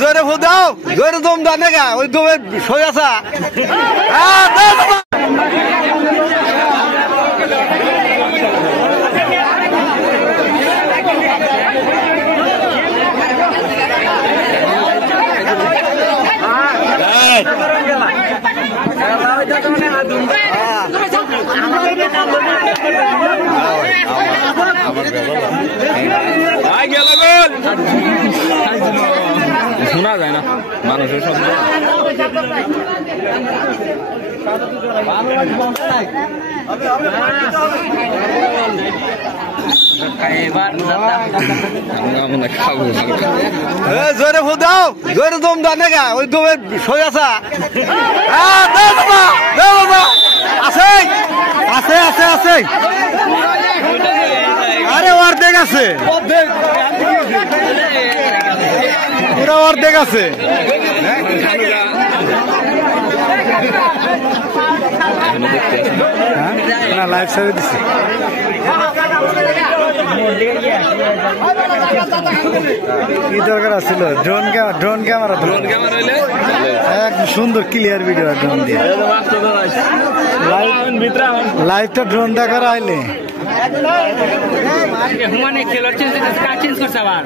জোরে ফু দাও, জোরে দম দাও না, ওই দমে সই আসা। শোনা যায় না মানুষের শব্দ। জোরে ফু দাও, জোরে দম দাও না, ওই দমে সই আসা। আছে আছে আছে আছে, আরে অর্ধেক আছে, পুরো অর্ধেক আছে। না লাইভ সার্ভিস দিচ্ছি। কি দরকার আছিল ড্রোন ক্যামেরা হইলে এক সুন্দর ক্লিয়ার ভিডিও ড্রোন দিয়ে লাইভ তো ড্রোন দেখার আইলে চেঞ্জ করছে আবার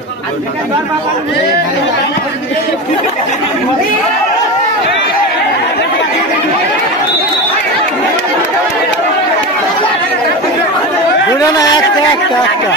না একটা একটা একটা